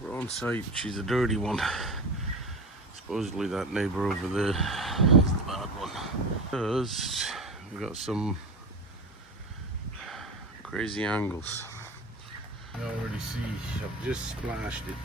Wrong side, she's a dirty one. Supposedly that neighbour over there is the bad one. Because we got some crazy angles. You already see, I've just splashed it.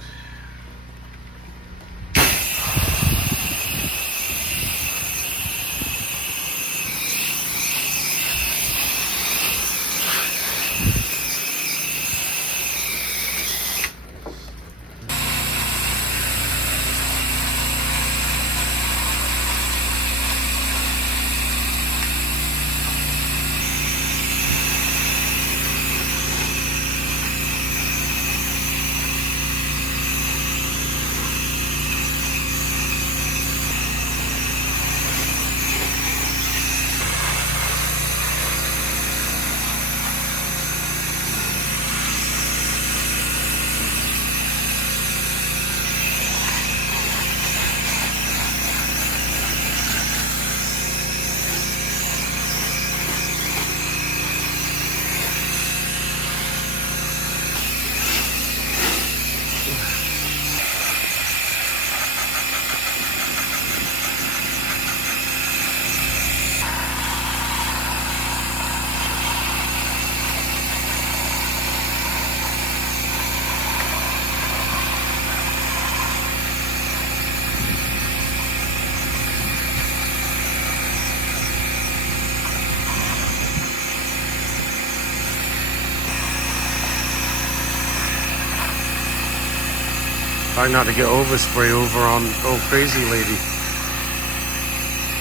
Try not to get overspray over on old crazy lady.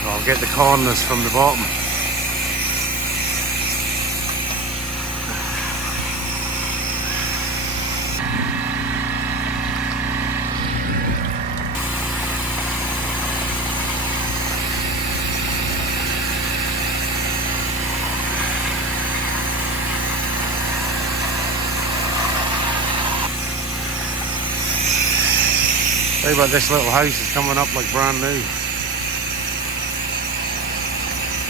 I'll get the corners from the bottom. Tell you about this little house is coming up like brand new.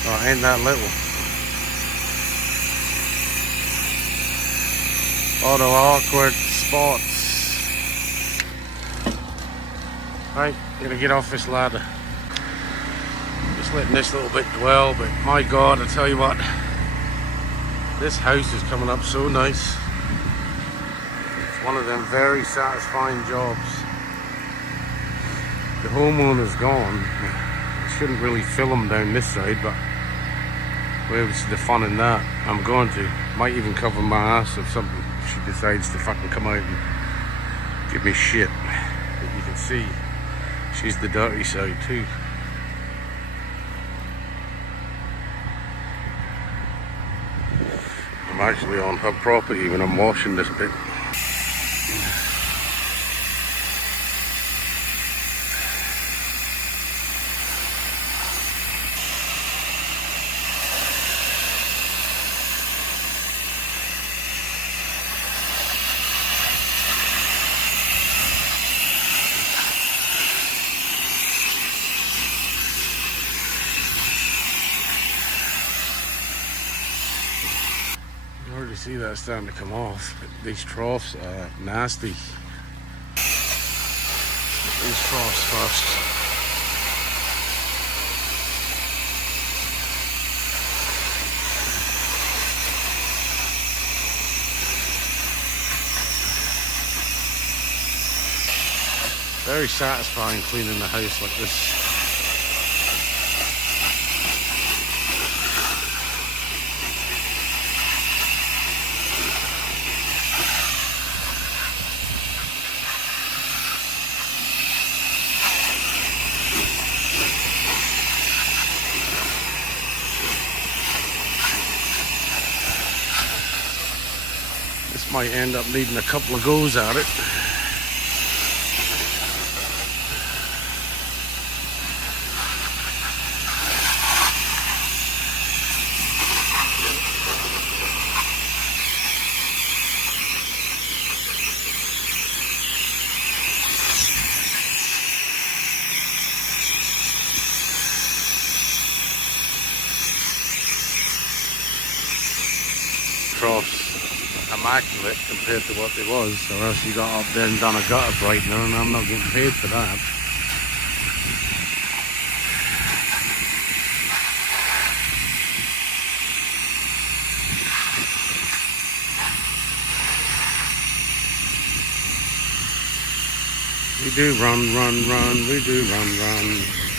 Oh, ain't that little. All the awkward spots. Right, I'm gonna get off this ladder. Just letting this little bit dwell, but my God, I tell you what, this house is coming up so nice. It's one of them very satisfying jobs. The homeowner's gone. I shouldn't really film down this side, but where's the fun in that? I'm going to. Might even cover my ass if something she decides to fucking come out and give me shit. But you can see she's the dirty side too. I'm actually on her property when I'm washing this bit. You already see that starting to come off, but these troughs are nasty. These troughs first. Very satisfying cleaning the house like this. This might end up needing a couple of goes at it. Troughs. immaculate compared to what they was, or else you got up there and done a gutter brightener, and I'm not getting paid for that. We do run, run, run, we do run, run.